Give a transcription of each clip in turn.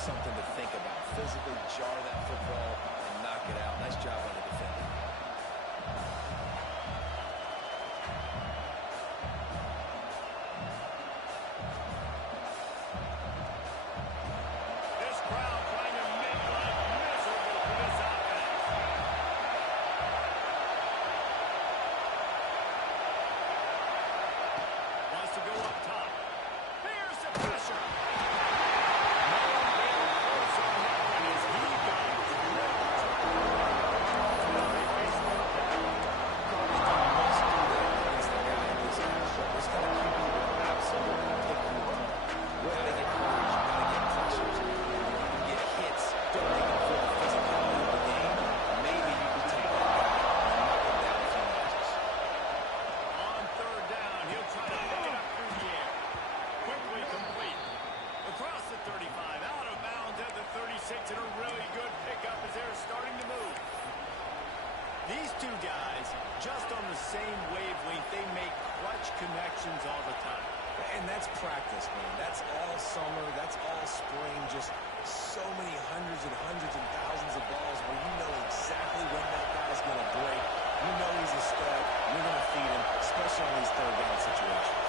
something to think about. Physically jar that football and knock it out. Nice job on the defender. These two guys, just on the same wavelength, they make clutch connections all the time. And that's practice, man. That's all summer. That's all spring. Just so many hundreds and thousands of balls where you know exactly when that guy's going to break. You know he's a stud. You're going to feed him, especially on these third down situations.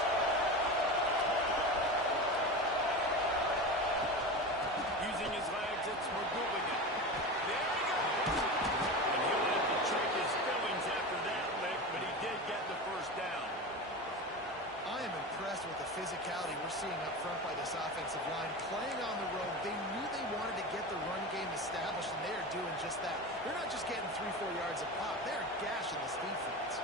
Using his legs, it's Morguligan. There he goes! And he'll have to check his feelings after that lick, but he did get the first down. I am impressed with the physicality we're seeing up front by this offensive line. Playing on the road, they knew they wanted to get the run game established, and they are doing just that. They're not just getting 3-4 yards a pop. They're gashing this defense.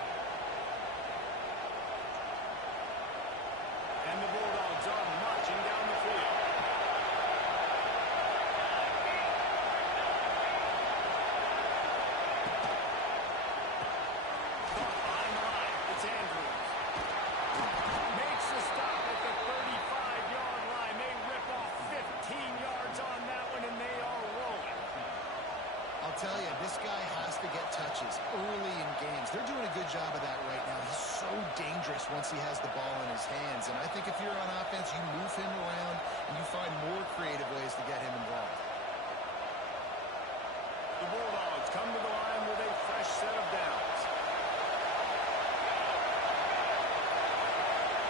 And the Bulldogs are marching down the field. Caught behind the line. It's Andrews. Makes the stop at the 35-yard line. They rip off 15 yards on that one, and they are rolling. I'll tell you, this guy has to get touches early in games. They're doing a good job of that right now. He's so dangerous once he has the ball in his hands. And I think if you're on offense, you move him around and you find more creative ways to get him involved. The Bulldogs come to the line with a fresh set of downs.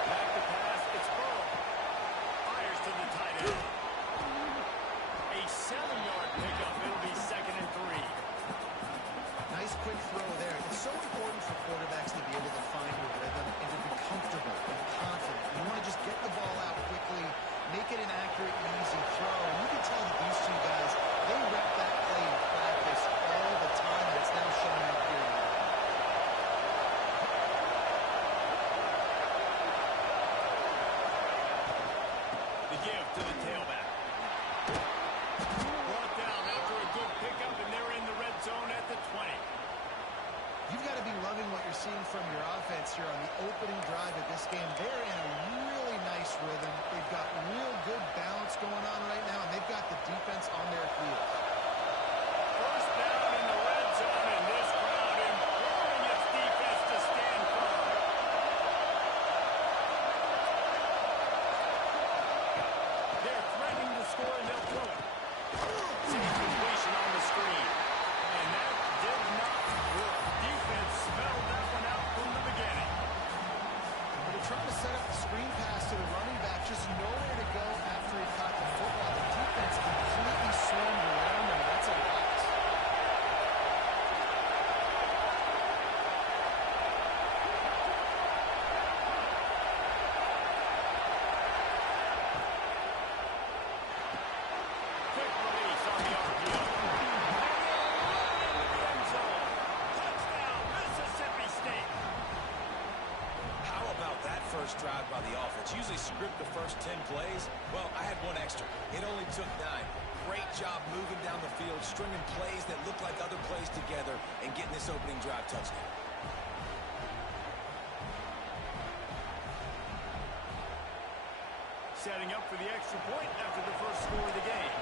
Back to pass, it's Burrow. Fires to the tight end. A 7-yard pickup. It'll be 2nd and 3. Nice quick throw there. It's so important for quarterbacks to be able to find your rhythm and to be comfortable and confident. You want to just get the ball out quickly, make it an accurate, easy throw. And you can tell that these two guys, they rep that play in practice all the time, and it's now showing up here. The give to the tailback. Brought down after a good pickup, and they're in the red zone at the 20. You've got to be loving what you're seeing from your offense here on the opening drive of this game. They're in a really nice rhythm. They've got real good balance going on right now, and they've got the defense on their heels. First down in the red zone, and this crowd imploring its defense to stand firm. They're threatening to score, and they'll throw it. Safe completion on the screen. And that did not work. Defense smelled that one out from the beginning. They're trying to set up the screen pass to the running back, just nowhere to go after he caught the football. The defense completely swarmed around him, and that's a loss. Quick release on the RPO. End zone. Touchdown, Mississippi State. How about that first drive by the offense? Usually script the first 10 plays. Well, I had one extra. It only took 9. Great job moving down the field, stringing plays that look like other plays together, and getting this opening drive touchdown. Setting up for the extra point after the first score of the game.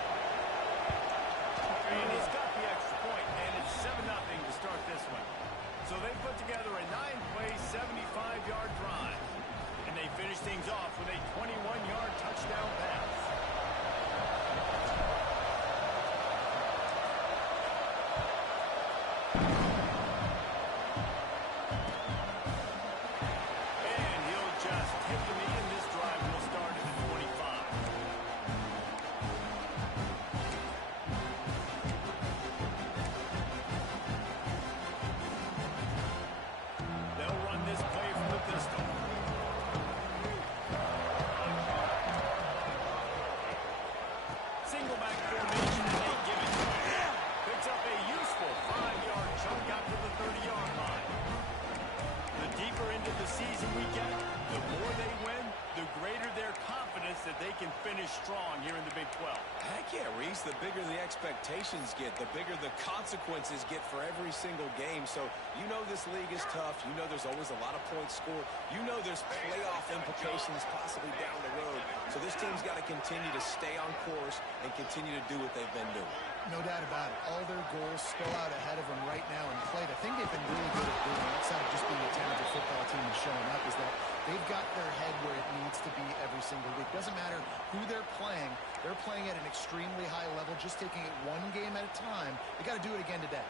And he's got the extra point, and it's 7-0 to start this one. So they put together a 9-play, 75-yard drive. And they finish things off with a 21-yard touchdown pass. that they can finish strong here in the Big 12. Heck yeah, Reese. The bigger the expectations get, the bigger the consequences get for every single game. So you know this league is tough. You know there's always a lot of points scored. You know there's playoff implications possibly down the road. So this team's got to continue to stay on course and continue to do what they've been doing. No doubt about it. All their goals spill out ahead of them right now and play. The thing they've been really good at doing, outside of just being a talented football team and showing up, is that they've got their head where it needs to be every single week. Doesn't matter who they're playing at an extremely high level, just taking it one game at a time. They got to do it again today.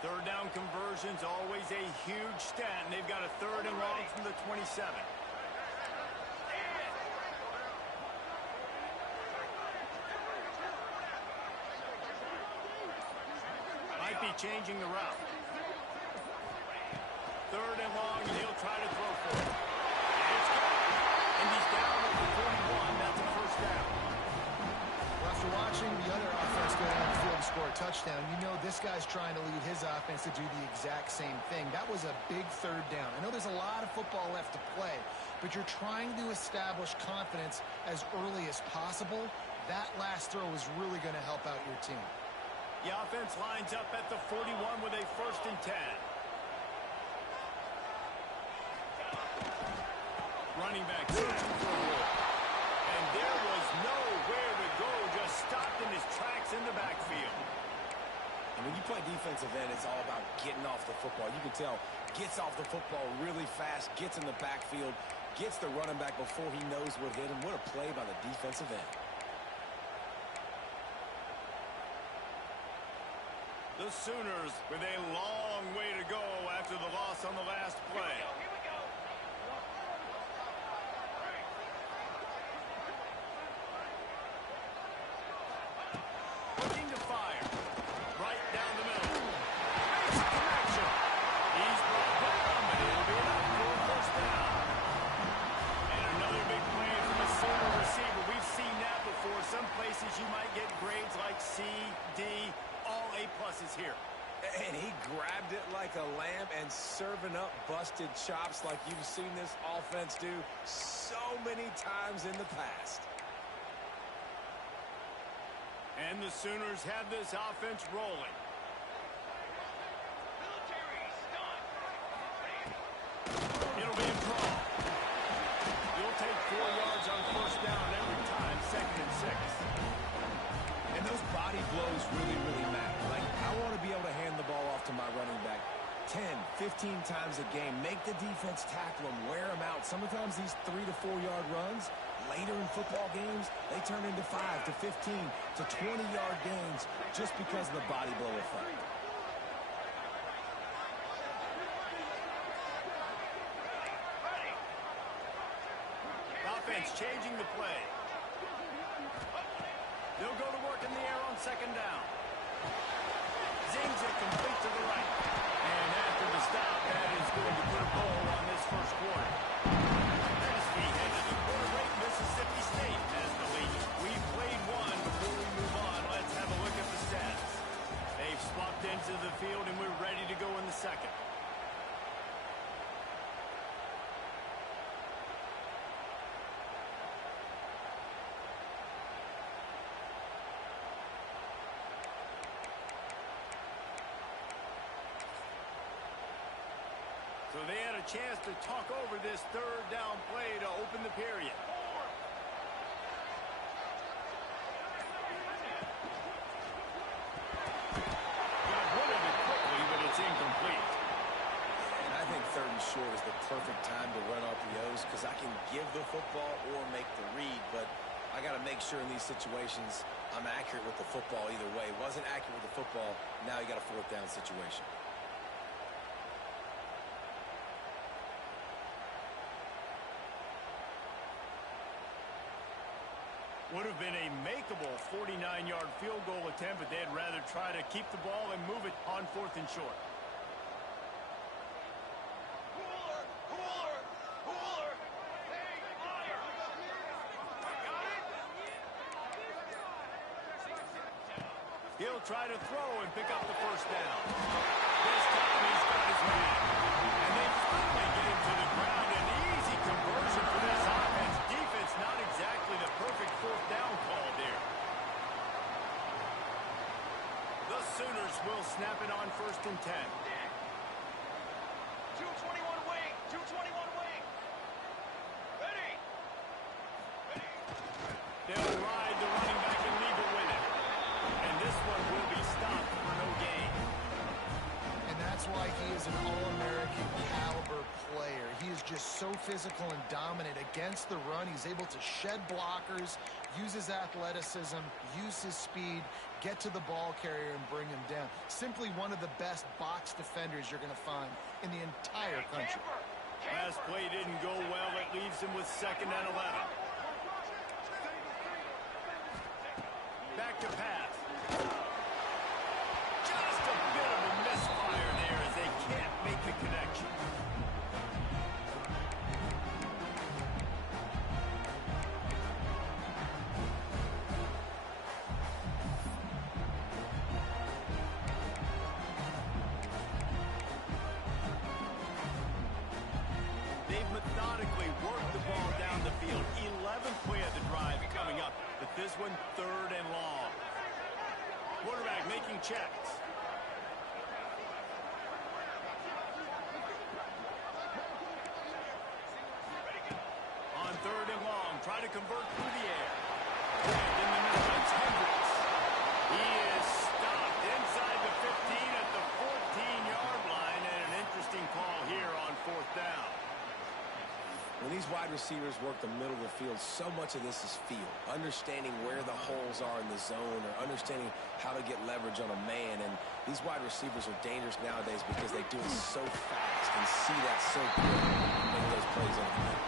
Third down conversions, always a huge stat, and they've got a 3rd and long from the 27. Might be changing the route. 3rd and long, and he'll try to throw for it. And it's good. And he's down at the 41. That's a first down. Well, after watching the other offense go down the field and score a touchdown, you know this guy's trying to lead his offense to do the exact same thing. That was a big 3rd down. I know there's a lot of football left to play, but you're trying to establish confidence as early as possible. That last throw is really going to help out your team. The offense lines up at the 41 with a 1st and 10. Running back searching for a hole. And there was nowhere to go, just stopped in his tracks in the backfield. And when you play defensive end, it's all about getting off the football. You can tell, gets off the football really fast, gets in the backfield, gets the running back before he knows what hit him. What a play by the defensive end. The Sooners with a long way to go after the loss on the last play. Looking to fire. Right down the middle. Basic connection. He's brought down, but it'll be enough for a 1st down. And another big play from a Sooner receiver. We've seen that before. Some places you might get grades like C, D, all A-pluses here. And he grabbed it like a lamb and serving up busted chops like you've seen this offense do so many times in the past. And the Sooners have this offense rolling. It'll be a draw. You'll take 4 yards on 1st down every time, 2nd and 6. And those body blows really matter. Like, I want to be able to hand the ball off to my running back 10, 15 times a game. Make the defense tackle them, wear them out. Sometimes these 3 to 4 yard runs, later in football games, they turn into 5 to 15 to 20 yard gains just because of the body blow effect. Offense changing the play. They'll go to work in the air on 2nd down. Zings it complete to the right. And after the stop, that is going to put a bow on this 1st quarter. As we head to the quarter break, Mississippi State has the lead. We've played one. Before we move on, let's have a look at the stats. They've swapped into the field, and we're ready to go in the 2nd. So they had a chance to talk over this 3rd down play to open the period. Got rid of it quickly, but it's incomplete. And I think 3rd and short is the perfect time to run RPOs because I can give the football or make the read, but I got to make sure in these situations I'm accurate with the football either way. Wasn't accurate with the football, now you got a 4th down situation. Would have been a makeable 49-yard field goal attempt, but they'd rather try to keep the ball and move it on 4th and short. He'll try to throw and pick up the first down. This time he's got his man. And they finally get him to the ground. An easy conversion for this offense. Defense not exactly the perfect fourth down call there. The Sooners will snap it on 1st and 10. 221 wing. 221 wing. Ready. They'll ride the running back and leave it with him. And this one will be stopped for no gain. And that's why he is an All-American caliber player. He is just so physical and dominant against the run. He's able to shed blockers, use his athleticism, use his speed, get to the ball carrier and bring him down. Simply one of the best box defenders you're going to find in the entire country. Last play didn't go well. It leaves him with 2nd and 11. Back to pass. Just a bit of a misfire there as they can't make the connection. They've methodically worked the ball down the field. 11th play of the drive coming up. But this one, 3rd and long. Quarterback making checks. On 3rd and long, try to convert through the air. And in the middle, it's Hendricks. He is stopped inside the 15 at the 14-yard line. And an interesting call here on 4th down. When these wide receivers work the middle of the field, so much of this is feel. Understanding where the holes are in the zone or understanding how to get leverage on a man. And these wide receivers are dangerous nowadays because they do it so fast and see that so good and make those plays on the field.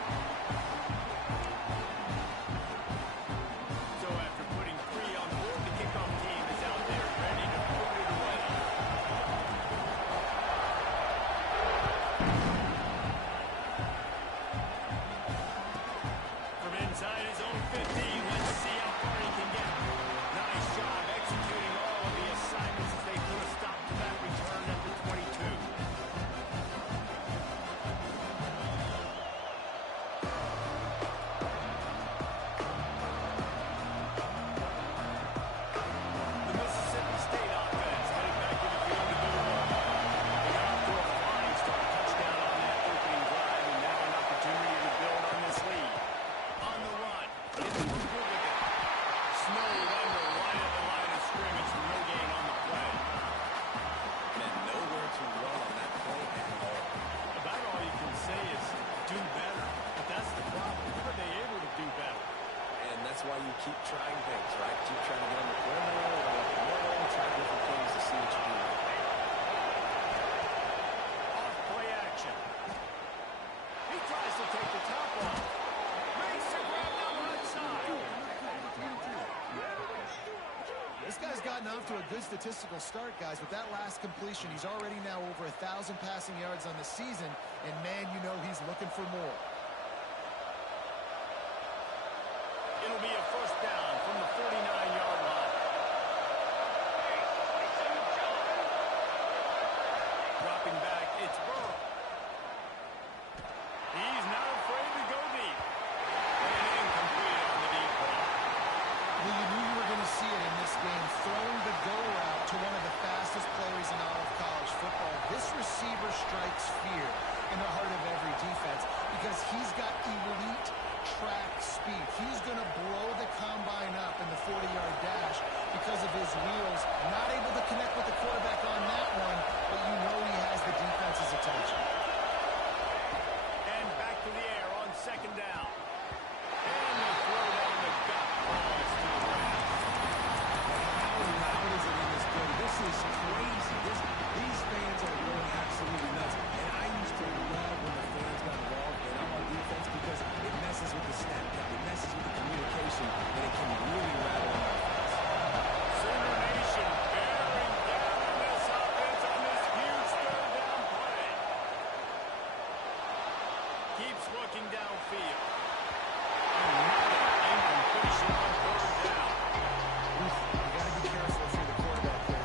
So after putting 3 on the board, the kickoff team is out there ready to put it away. From inside his own 15, let's see how far he can get. Nice job executing all of the assignments as they put a stop to that return at the 22. The Mississippi State offense headed back to the field to go to work. They got off to a flying start, touchdown on that opening drive, and now an opportunity to build on this lead. On the run, it's Republican. Snowed under right at the line of scrimmage for no gain on the play. And nowhere to run on that play at all. About all you can say is do better. But that's the problem. Are they able to do better? And that's why you keep trying things, right? Keep trying to get on the perimeter, try different things to see what you do. Off play action. He tries to take the top off. Makes the grab down the right side. This guy's gotten off to a good statistical start, guys. With that last completion, he's already now over 1,000 passing yards on the season. And, man, you know he's looking for more. It'll be a first down from the 49-yard line. Dropping back, it's Burrow. He's not afraid to go deep. And incomplete on the deep ball. Well, you knew you were going to see it in this game, throwing the go route to one of the fastest players in all of college football. This receiver strikes fear in the heart of every defense because he's got elite track speed. He's going to blow the combine up in the 40-yard dash because of his wheels. Not able to connect with the quarterback on that one, but you know he has the defense's attention. And back to the air on 2nd down. And the throw down the gut falls to the ground. How loud is it in this building? This is crazy. These fans are going absolutely nuts. And I used to love when the fans got involved, and I'm on defense because it messes with the snap count, it messes with the communication, and it can really rattle an offense. Sooner Nation bearing down on this offense on this huge 3rd down play. Keeps looking downfield. Another incompletion on 3rd down. You got to be careful if you're the quarterback there.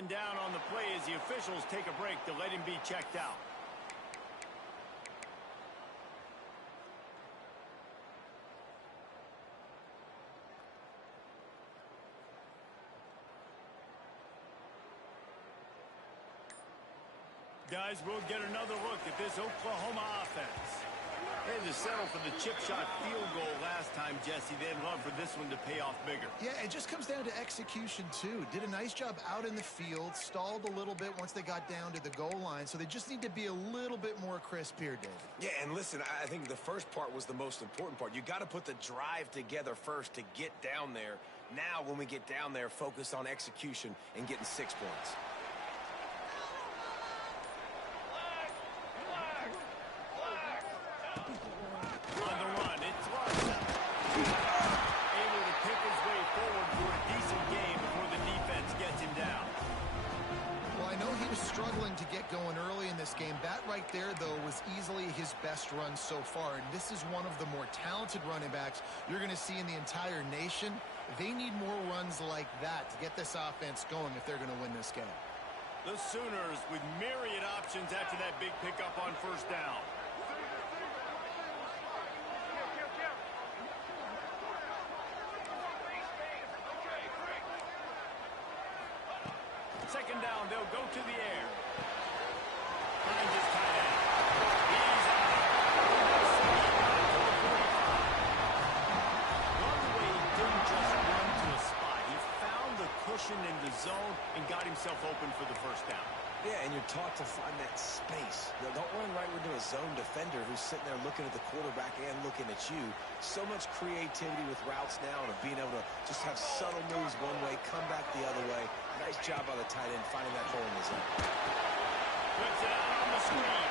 man down on the play as the officials take a break to let him be checked out. Guys, we'll get another look at this Oklahoma offense. They had to settle for the chip shot field goal last time, Jesse. They'd love for this one to pay off bigger. Yeah, it just comes down to execution, too. Did a nice job out in the field, stalled a little bit once they got down to the goal line, so they just need to be a little bit more crisp here, David. Yeah, and listen, I think the first part was the most important part. You got to put the drive together first to get down there. Now, when we get down there, focus on execution and getting 6 points. On the run, it's Larson. Able to pick his way forward for a decent game before the defense gets him down. Well, I know he was struggling to get going early in this game. That right there, though, was easily his best run so far. And this is one of the more talented running backs you're going to see in the entire nation. They need more runs like that to get this offense going if they're going to win this game. The Sooners with myriad options after that big pickup on first down. Second down, they'll go to the air. Finds his tight end. He's out. Love the way he didn't just run to a spot. He found the cushion in the zone and got himself open for the first down. Yeah, and you're taught to find that space. You know, don't run right into a zone defender who's sitting there looking at the quarterback and looking at you. So much creativity with routes now and of being able to just have subtle moves one way, come back the other way. Nice job by the tight end finding that hole in the zone. Puts it out on the screen.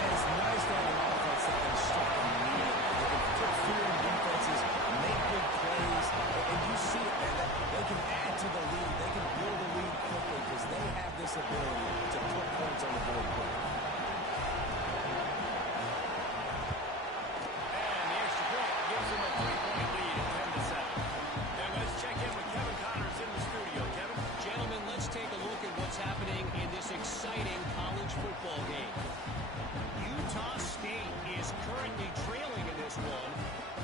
It's nice to have an offense that can struck immediately. They can put fear in defenses, make big plays, and you see it, man. They can add to the lead. They can build a lead quickly because they have this ability to put points on the board quickly. And the extra point gives them a 3-point lead at 10-7. And let's check in with Kevin Connors in the studio. Kevin? Gentlemen, let's take a look at what's happening in this exciting college football game. Utah State is currently trailing in this one,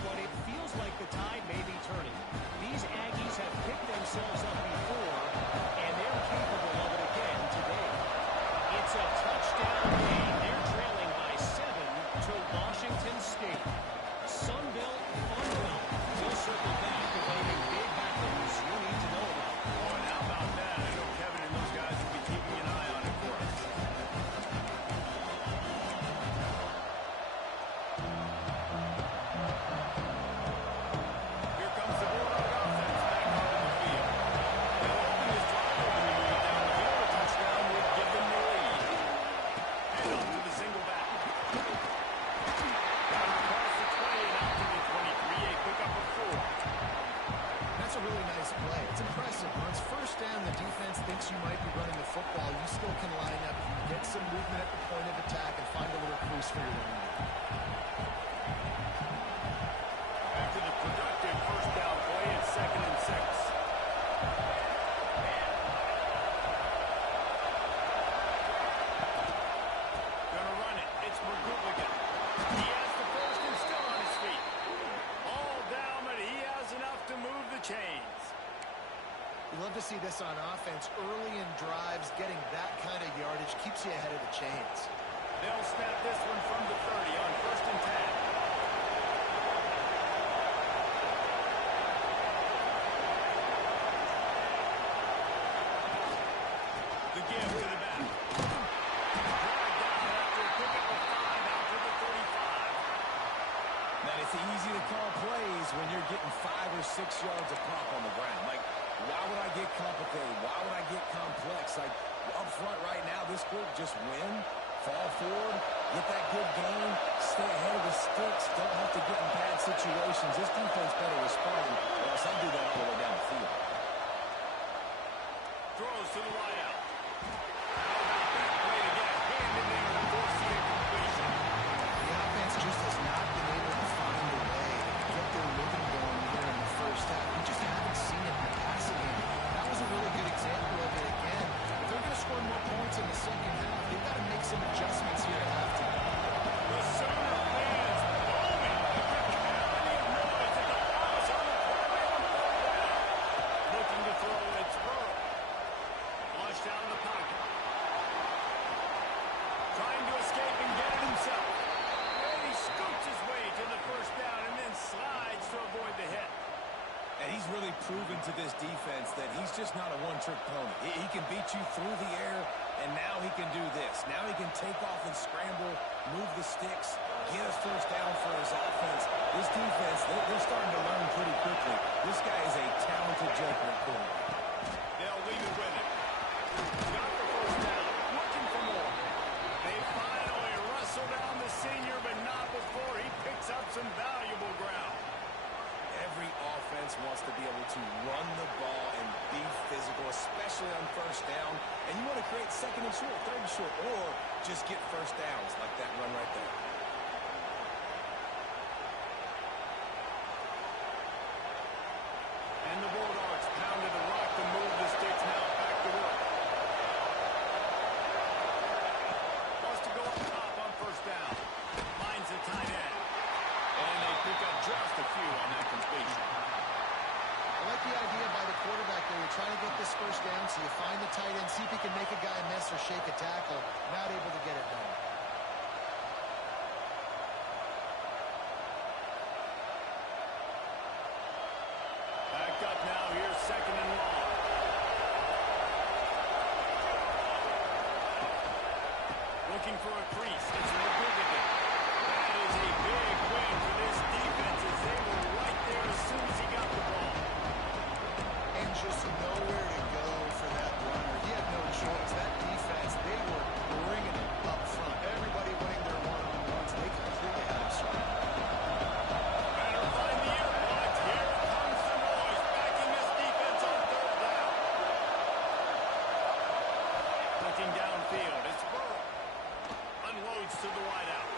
but it feels like the tide may be turning. These Aggies have picked themselves up before, and they're capable of it again today. It's a touchdown game. They're trailing by 7 to Washington State. Sunbelt, Funbelt. We'll circle back with anything big happens you need to know about. Oh, and how about that? I know Kevin and those guys will be keeping an eye on it for us. Here comes the Bulldog offense back onto the field. They'll open this drive up and move it down the field. A touchdown would give them the lead. And off to the single back. Down across the 20 and out to the 23. A pickup of 4. That's a really nice play. It's impressive. When it's first down, the defense thinks you might be running the football. You still can line up, get some movement at the point of attack, and find a little crease for your running back. Back to the productive first down play at 2nd and 6. Gonna run it. It's Magoobligan. He has the first and still on his feet. All down, but he has enough to move the chains. You love to see this on offense. Early in drives, getting that kind of yardage keeps you ahead of the chains. They'll snap this one from the 30 on 1st and 10. The give to the back. Dragged down after a pickup of 5 out to the 35. Man, it's easy to call plays when you're getting 5 or 6 yards of pop on the ground. Like, why would I get complicated? Why would I get complex? Like, up front right now, this group just win, fall forward, get that good game, stay ahead of the sticks, don't have to get in bad situations. This defense better respond, or else I do that all the way down the field. Throws to the wideout. How about that play to get a hand in there to this defense that he's just not a one-trick pony. He can beat you through the air, and now he can do this. Now he can take off and scramble, move the sticks, get a first down for his offense. This defense, they're starting to learn pretty quickly. This guy is a talented joker at quarterback. They'll leave it with it. Got the first down. Looking for more. They finally wrestle down the senior, but not before he picks up some valuable ground. Every offense wants to be able to run the ball and be physical, especially on first down. And you want to create second and short, third and short, or just get first downs like that run right there. And the Bulldogs pounded the rock to move the sticks now back to work. Wants to go up top on first down. Finds the tight end. And they pick up just a few on that completion. I like the idea by the quarterback there. You're trying to get this first down, so you find the tight end, see if he can make a guy miss or shake a tackle. Not able to get it done. Back up now. Here's second and long. Looking for a crease. It's McGuigan. That is a big win for this defense as they were right there as soon as he got the ball. And just nowhere to go for that runner. He had no choice. That defense, they were bringing it up front. Everybody winning their one-on-ones. They completely had him surrounded. Better find the airpods. Here comes the noise, backing this defense on third down. Looking downfield, it's Burrow. Unloads to the wideout.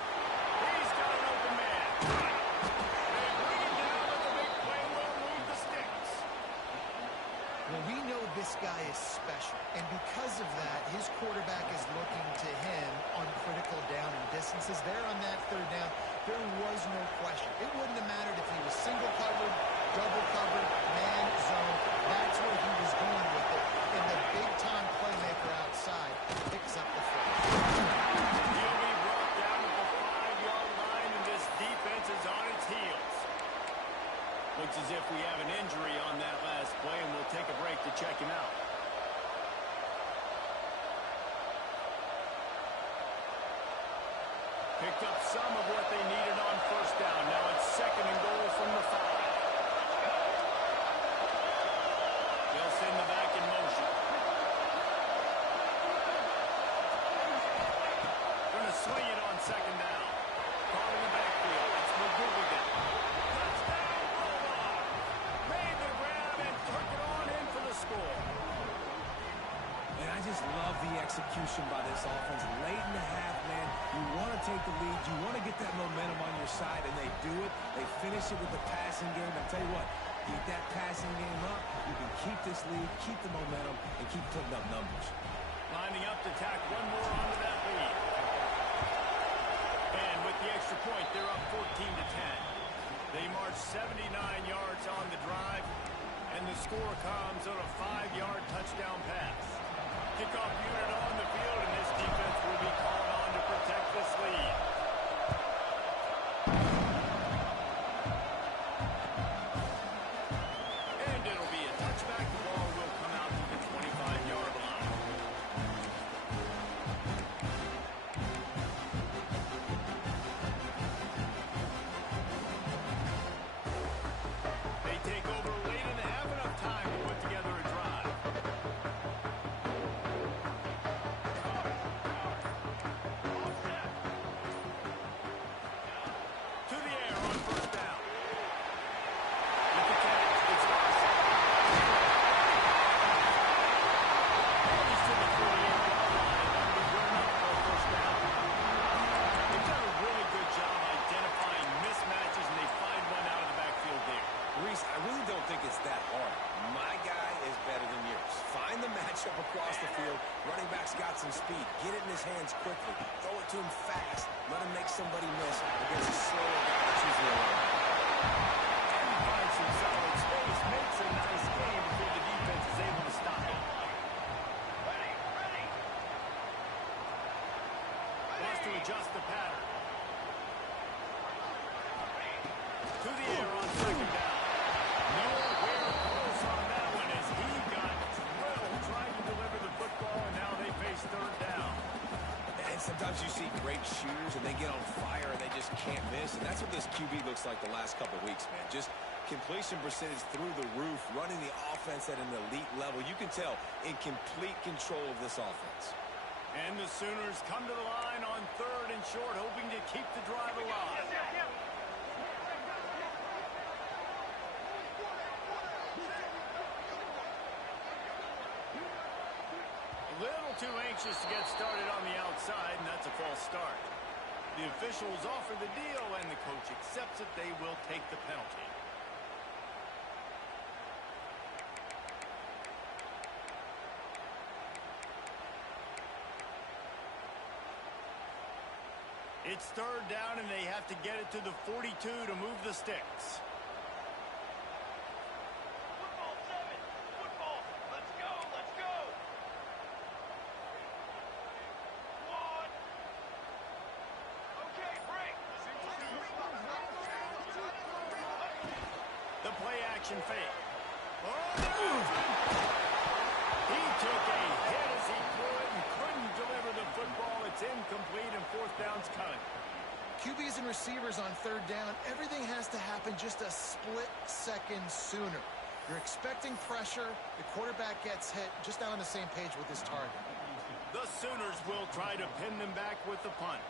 He's got an open man. They bring him down with the big play. Will move the sticks. Well, we know this guy is special, and because of that, his quarterback is looking to him on critical down and distances. There on that third down, there was no question. It wouldn't have mattered if he was single covered, double covered, man zone. That's where he was going with it, and the big-time playmaker outside picks up the foot. He'll be brought down at the 5-yard line, and this defense is on its heels. Looks as if we have an injury on that last play, and we'll take a break to check him out. Picked up some of what they needed on first down. Now it's second and goal from the 5. They'll send the back in motion. Going to swing it on second down. Caught in the backfield. It's McGuigan. Touchdown, Bulldog. Made the grab and took it on in for the score. And I just love the execution by this offense. Late in the half, man, you want to take the lead. You want to get that momentum on your side, and they do it. They finish it with the passing game. I tell you what, keep that passing game up. You can keep this lead, keep the momentum, and keep putting up numbers. Lining up to tack one more onto that lead. And with the extra point, they're up 14-10. They march 79 yards on the drive, and the score comes on a 5-yard touchdown pass. Kickoff unit on the field, and this defense will be called on to protect this lead. And it'll be a touchback. The ball will come out to the 25-yard line. They take over late in the half, enough time to put together a drive. To the air on first down. With the catch, it's Larson. And he's to the 48-yard line. That'll be good enough for a first down. They've done a really good job identifying mismatches, and they find one out of the backfield there. Reese, I really don't think it's that hard. My guy is better than yours. Find the matchup across the field. Running back's got some speed. Get it in his hands quickly. Throw it to him fast. Let him make somebody miss against a slower guy that's usually around. And he finds some solid space, makes a nice game before the defense is able to stop him. Ready, ready. Wants to adjust the pattern. To the air on second down. Nowhere close on that sometimes you see great shooters and they get on fire and they just can't miss. And that's what this QB looks like the last couple weeks, man. Just completion percentage through the roof, running the offense at an elite level. You can tell in complete control of this offense. And the Sooners come to the line on 3rd and short, hoping to keep the drive alive. A little too anxious to get started on the outside, and that's a false start. The officials offer the deal, and the coach accepts it. They will take the penalty. It's 3rd down, and they have to get it to the 42 to move the sticks. Football 7. Football. Let's go. Let's go. 1. Okay, break. The play action fake. He took a hit as he threw it and couldn't deliver the football. It's incomplete, and 4th down's coming. QBs and receivers on 3rd down, everything has to happen just a split second sooner. You're expecting pressure. The quarterback gets hit, just not on the same page with his target. The Sooners will try to pin them back with the punt.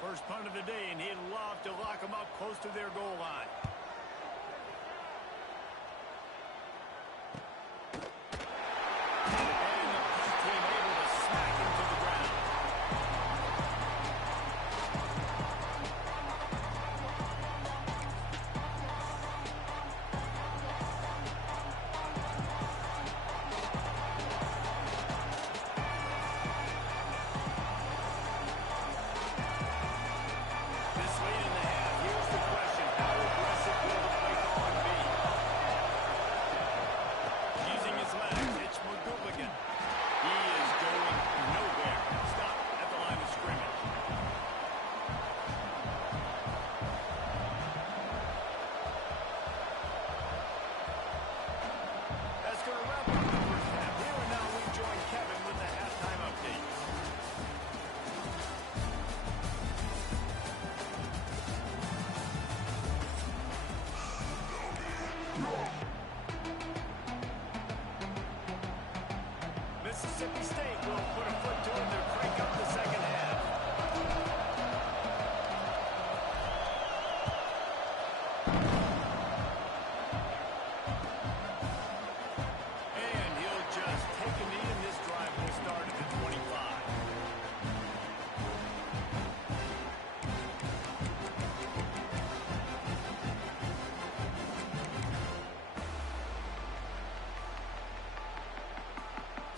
First punt of the day, and he'd love to lock them up close to their goal line. And the punt team able to smack him to the ground. This late in the half, here's the question. How aggressive will the play calling be? Using his legs, it's McGooligan. He is going nowhere. Stop at the line of scrimmage. That's going to wrap up the first half. Here and now we join Kevin with the halftime update. Mississippi State will put a foot to it to crank up the second half. And he'll just take a knee, and this drive will start at the 25.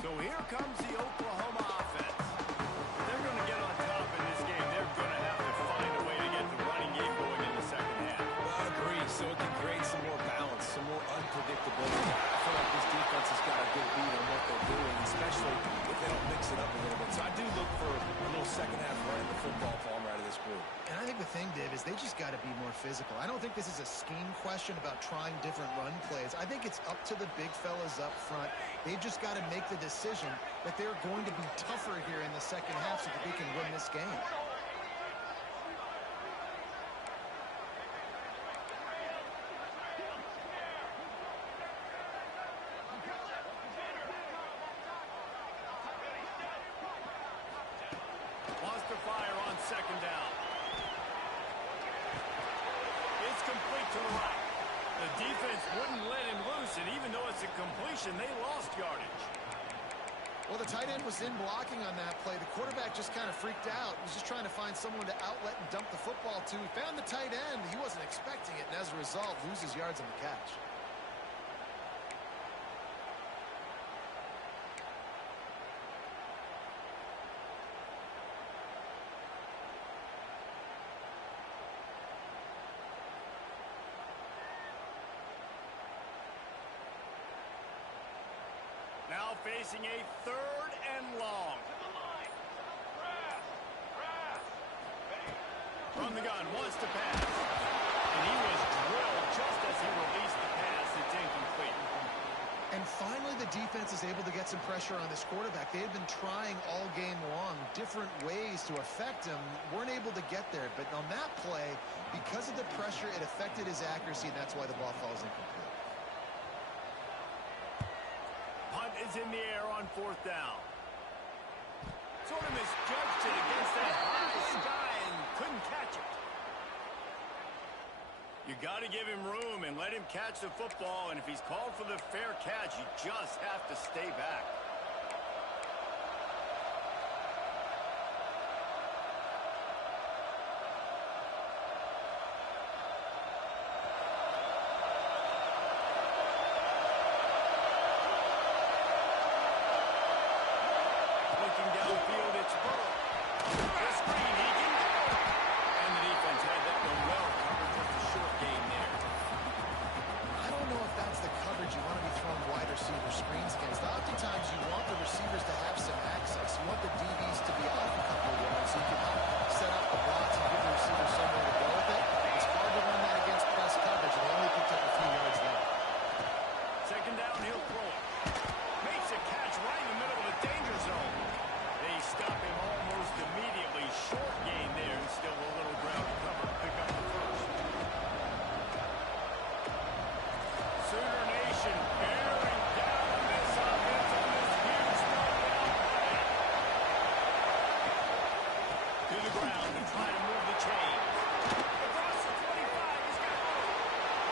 So here comes the Oklahoma offense. They're going to get on top in this game. They're going to have to find a way to get the running game going in the second half. I agree. So it can create some more balance, some more unpredictability. I feel like this defense has got a good beat on what they're doing, especially if they don't mix it up a little bit. So I do look for a little second half running the football Palmer out of this group. And I think the thing, Dave, is they just got to be more physical. I don't think this is a scheme question about trying different run plays. I think it's up to the big fellas up front. They've just got to make the decision that they're going to be tougher here in the second half so that they can win this game. Wants to fire on second down. It's complete to the right. The defense wouldn't let him loose, and even though it's a completion, they lost yardage. Well, the tight end was in blocking on that play. The quarterback just kind of freaked out. He was just trying to find someone to outlet and dump the football to. He found the tight end. He wasn't expecting it, and as a result, loses yards on the catch. Now facing a 3rd and long. To the line. Grass. Grass. Ready. From the gun, wants to pass. And he was drilled just as he released the pass. It's incomplete. And finally, the defense is able to get some pressure on this quarterback. They had been trying all game long. different ways to affect him. Weren't able to get there. But on that play, because of the pressure, it affected his accuracy, and that's why the ball falls incomplete. Punt is in the air on 4th down. Sort of misjudged it against that high sky and couldn't catch it. You got to give him room and let him catch the football, and if he's called for the fair catch, you just have to stay back. Looking downfield, it's Burrow. The screen, he can go. And the defense had that one well covered, just a short gain there. I don't know if that's the coverage you want to be throwing wide receiver screens against. Oftentimes, you want the receivers to have some access. You want the DBs to be off a couple of yards so you can help set up the blocks and give the receiver somewhere to go with it. It's hard to run that against press coverage, and they only picked up a few yards there. 2nd down, he'll throw it. Makes a catch right in the middle of the danger zone. They stop him almost immediately. Short gain there, and still a little ground to cover. Pick up the first. Sooner Nation bearing down this offense on this huge third down play. To the ground and try to move the chains. Across the 25, he's got it.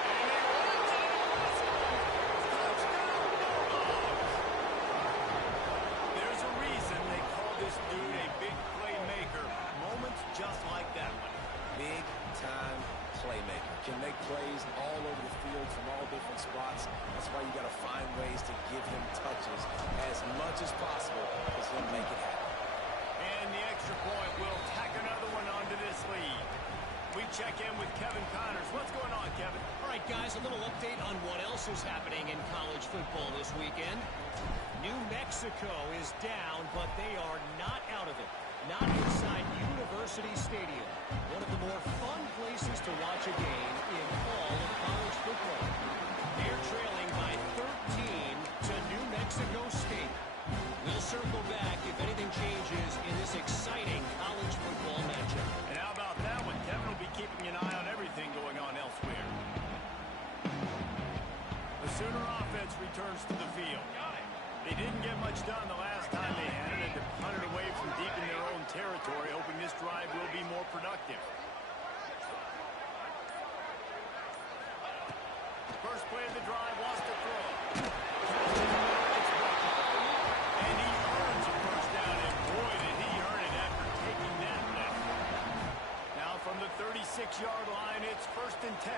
And they run to the touchdown, Bulldogs. There's a reason they call this dude a big playmaker. Moments just like that one. Big-time playmaker. Can make plays all over the field from all different spots. That's why you got to find ways to give him touches as much as possible because he'll make it happen. And the extra point will tack another one onto this lead. We check in with Kevin Connors. What's going on, Kevin? All right, guys, a little update on what else is happening in college football this weekend. New Mexico is down, but they are not out of it. Not inside University Stadium, one of the more fun places to watch a game in all of college football. They're trailing by 13 to New Mexico State. We'll circle back if anything changes in this exciting college football matchup. And how about that one? Kevin will be keeping an eye on everything going on elsewhere. The Sooner offense returns to the field. They didn't get much done the last time they had it, and to punt it away from deep in their own territory, hoping this drive will be more productive. First play of the drive, wants to throw. And he earns a first down, and boy, did he earn it after taking that lift. Now from the 36-yard line, it's 1st and 10.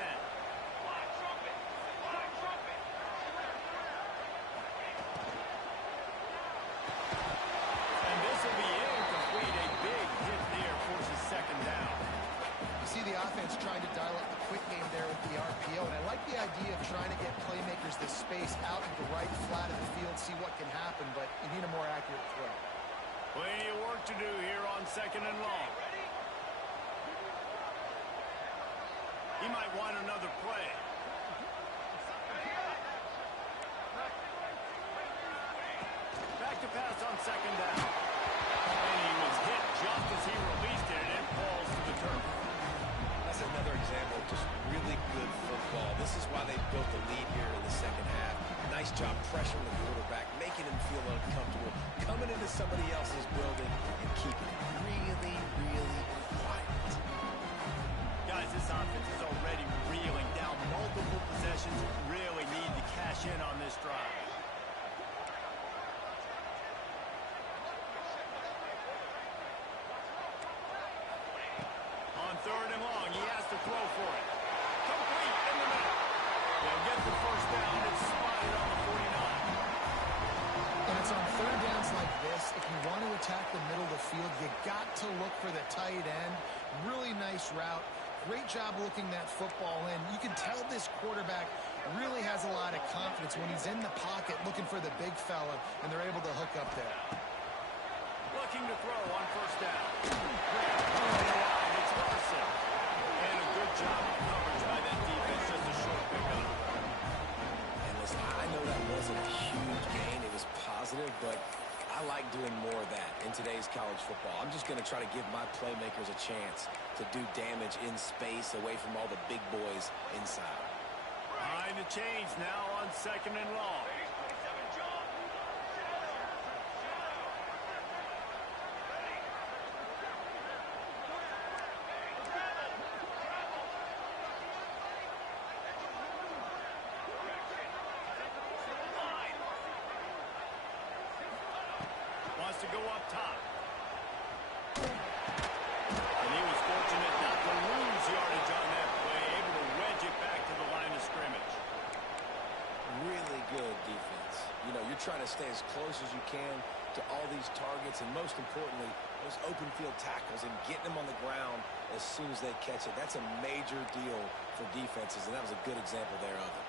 And this will be incomplete. A big hit there forces 2nd down. You see the offense trying to dial up the quick game there with the RPO, and I like the idea of trying to get playmakers this space out into the right flat of the field, see what can happen, but you need a more accurate throw. Plenty of work to do here on 2nd and long. He might want another play. Back to pass on 2nd down. And he was hit just as he released it, and it falls to the turf. That's another example of just really good football. This is why they built the lead here in the 2nd half. Nice job pressuring the quarterback, making him feel uncomfortable, coming into somebody else's building and keeping it really, really quiet. Guys, this offense is already reeling down multiple possessions. Really need to cash in on this drive. On 3rd and long, he has to throw for it. Complete in the middle. They'll get the first down. It's spotted on the 49. And it's on 3rd downs like this. If you want to attack the middle of the field, you got to look for the tight end. Really nice route. Great job looking that football in. You can tell this quarterback really has a lot of confidence when he's in the pocket looking for the big fella, and they're able to hook up there. Looking to throw on 1st down. It's Larson. And a good job of coverage by that defense. Just a short pickup. And listen, I know that wasn't a huge gain. It was positive, but I I like doing more of that in today's college football. I'm just going to try to give my playmakers a chance to do damage in space away from all the big boys inside. Behind the chains now on 2nd and long. Wants to go up top. And he was fortunate not to lose yardage on that play, able to wedge it back to the line of scrimmage. Really good defense. You know, you're trying to stay as close as you can to all these targets, and most importantly, those open field tackles and getting them on the ground as soon as they catch it. That's a major deal for defenses, and that was a good example there of it.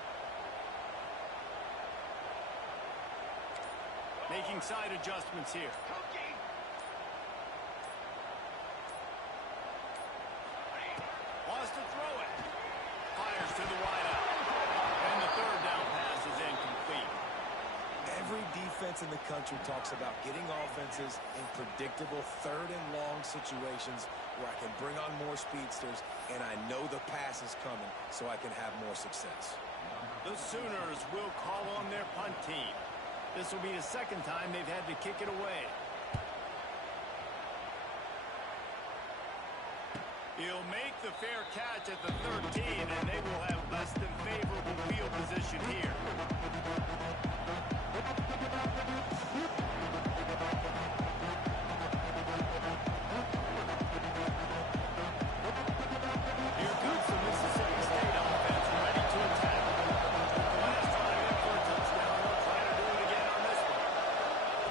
Making side adjustments here. Wants to throw it. Fires to the wideout. And the 3rd down pass is incomplete. Every defense in the country talks about getting offenses in predictable 3rd and long situations where I can bring on more speedsters and I know the pass is coming so I can have more success. The Sooners will call on their punt team. This will be the 2nd time they've had to kick it away. He'll make the fair catch at the 13, and they will have less than favorable field position here. Here comes the Mississippi State offense, ready to attack. Last time in for a touchdown, they'll try to do it again on this one.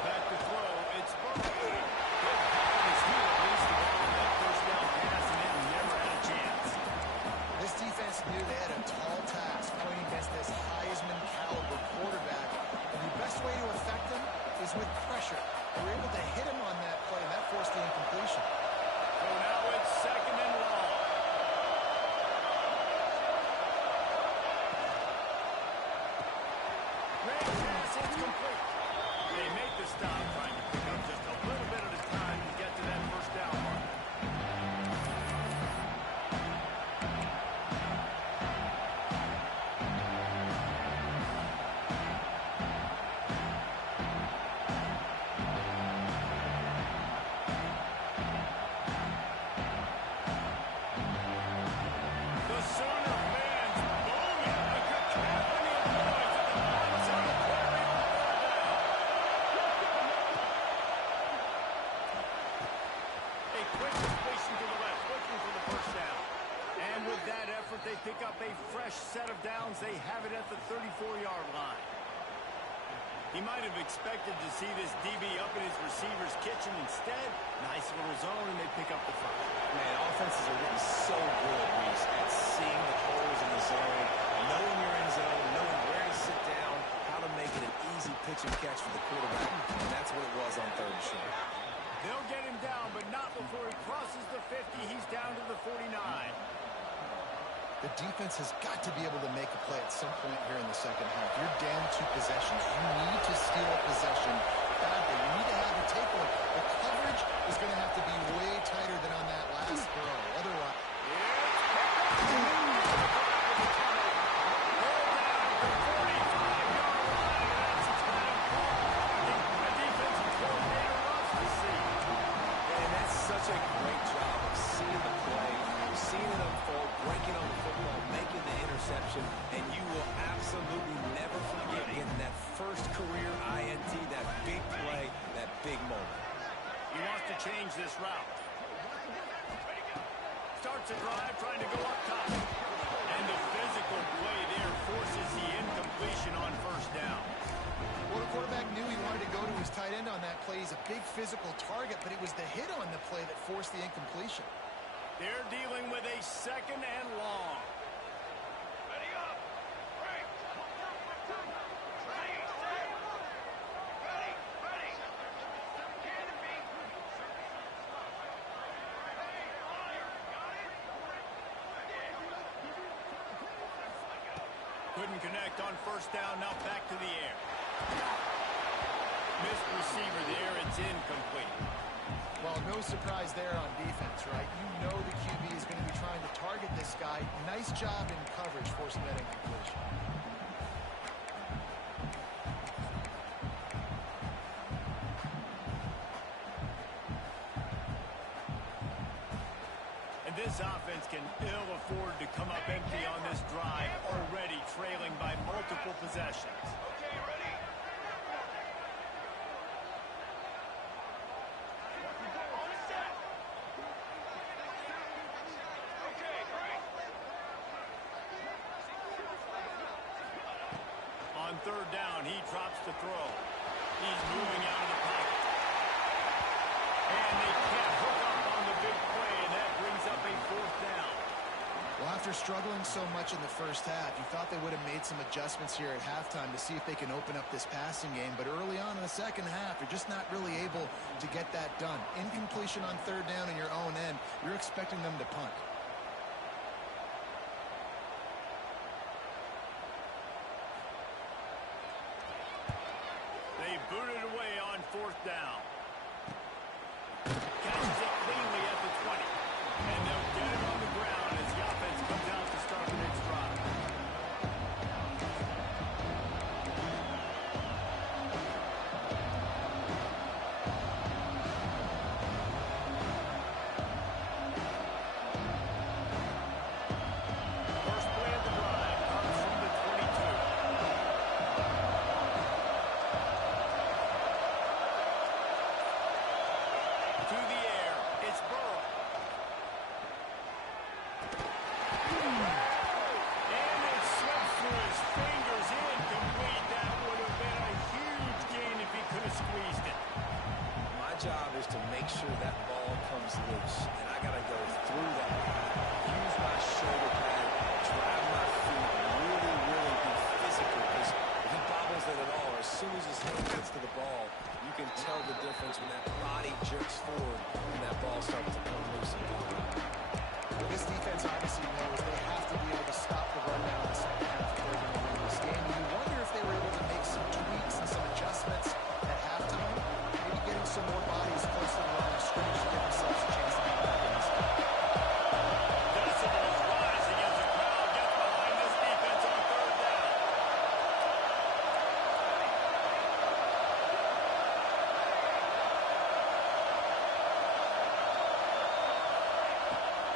Back to throw, it's Bowman. Good on his heel, leads the ball on that 1st down pass, and it never had a chance. This defense knew they had a tall task playing against this Heisman caliber quarterback, and the best way to affect him is with pressure. They were able to hit him on that play, and that forced the incompletion. So now it's 2nd and long. Great pass, it's complete. They make the stop, trying to pick up just a little bit at a time to get to that 1st down mark. The Sooner fans booming like a cacophony of noise at the lights on the prairie on 3rd down. A quick completion to the left, looking for the 1st down. And with that effort, they pick up a fresh set of downs. They have it at the 34-yard line. He might have expected to see this DB up in his receiver's kitchen. Instead, nice little zone, and they pick up the 1st. Man, offenses are getting so good, Reese, at seeing the holes in the zone, knowing your end zone, knowing where to sit down, how to make it an easy pitch and catch for the quarterback, and that's what it was on 3rd and short. They'll get him down, but not before he crosses the 50. He's down to the 49. The defense has got to be able to make a play at some point here in the 2nd half. You're down 2 possessions. You need to steal a possession badly. You need to have a takeaway. The coverage is going to have to be way tighter than on that last throw. Otherwise, And that's such a great job of seeing the play, seeing it unfold, breaking on the football, making the interception, and you will absolutely never forget getting that first career INT, that big play, that big moment. He wants to change this route. Starts a drive, trying to go up top. And the physical play there forces the incompletion on 1st down. well, the quarterback knew he wanted to go to his tight end on that play. He's a big physical target, but it was the hit on the play that forced the incompletion. They're dealing with a 2nd and long. Ready up. Break. Ready, set. Ready, ready. Can be. Couldn't connect on 1st down, now back to the air. Missed receiver there. It's incomplete. Well, no surprise there on defense, right? You know the QB is going to be trying to target this guy. Nice job in coverage, forcing that incompletion. And this offense can ill afford to come up empty on this drive, already trailing by multiple possessions. Okay, ready? On set. Okay, great. On third down, he drops the throw. He's moving out of the pocket. And they can't hook up on the big play, and that brings up a fourth down. Well, after struggling so much in the first half, you thought they would have made some adjustments here at halftime to see if they can open up this passing game. But early on in the second half, you're just not really able to get that done. Incompletion on third down in your own end, you're expecting them to punt. They boot it away on fourth down. Catches it cleanly at the 20. And they'll get it on the ground as the offense comes out to start the next drive. First play of the drive comes from the 22. To the air, it's Burrow. And it slips through his fingers, incomplete. That would have been a huge gain if he could have squeezed it. My job is to make sure that ball comes loose, and I got to go through that guy, use my shoulder pad, drive my feet, and really be physical, because if he bobbles it at all, or as soon as his hand gets to the ball, you can tell the difference when that body jerks forward and that ball starts to come loose and go. This defense obviously knows they have to be able to stop the run down in the second half if they're going to win this game. And you wonder if they were able to make some tweaks and some adjustments at halftime, maybe getting some more bodies close to the line of scrimmage to give themselves a chance to get back in this game. Decibels rising as the crowd gets behind this defense on third down.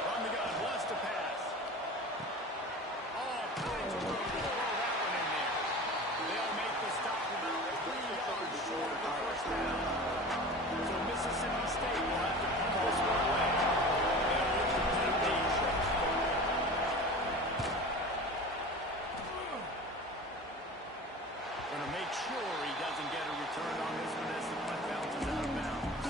From the gun, wants to pass. All kinds of room to throw that one in there. They'll make the stop about 3 yards short of the first down. So Mississippi State will have to punt this one away. And with the penalty, going to make sure he doesn't get a return on this one as the punt bounces out of bounds.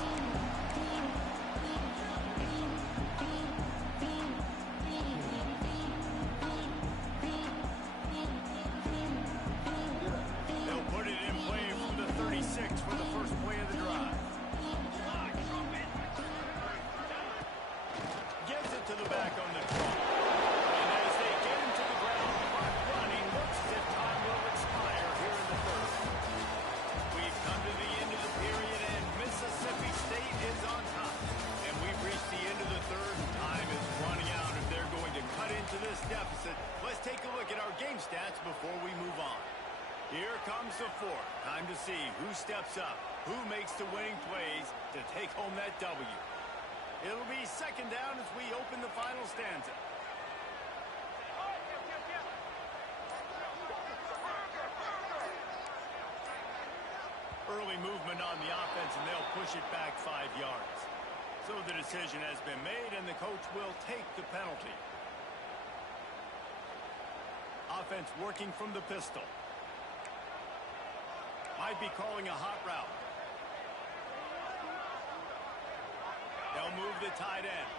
They'll put it in play from the 36 for the first play of the drive. Gets it to the back on the 12. And as they get him to the ground, clock running, looks as if time will expire here in the first. We've come to the end of the period, and Mississippi State is on top. And we've reached the end of the third. Time is running out if they're going to cut into this deficit. Let's take a look at our game stats before we move on. Here comes the fourth. Time to see who steps up, who makes the winning plays to take home that W. It'll be second down as we open the final stanza. Early movement on the offense, and they'll push it back 5 yards. So the decision has been made, and the coach will take the penalty. Offense working from the pistol. Might be calling a hot route. They'll move the tight end.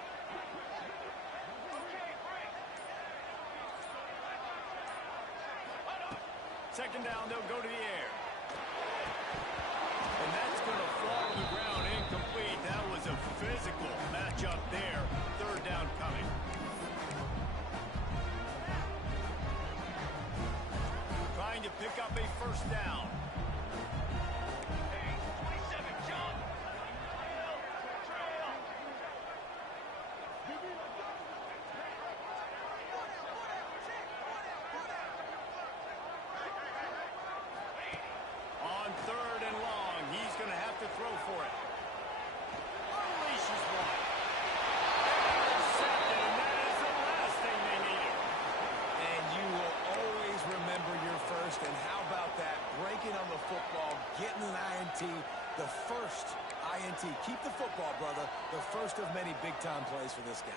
Second down, they'll go to the air. And that's going to fall to the ground incomplete. That was a physical matchup there. Third down coming. Trying to pick up a first down. Keep the football, brother. The first of many big-time plays for this guy.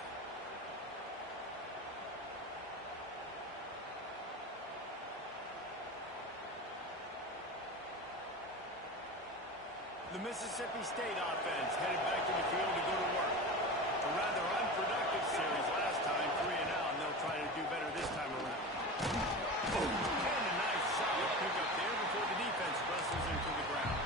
The Mississippi State offense headed back to the field to go to work. A rather unproductive series last time, 3-0, and they'll try to do better this time around. And a nice solid pickup there before the defense wrestles into the ground.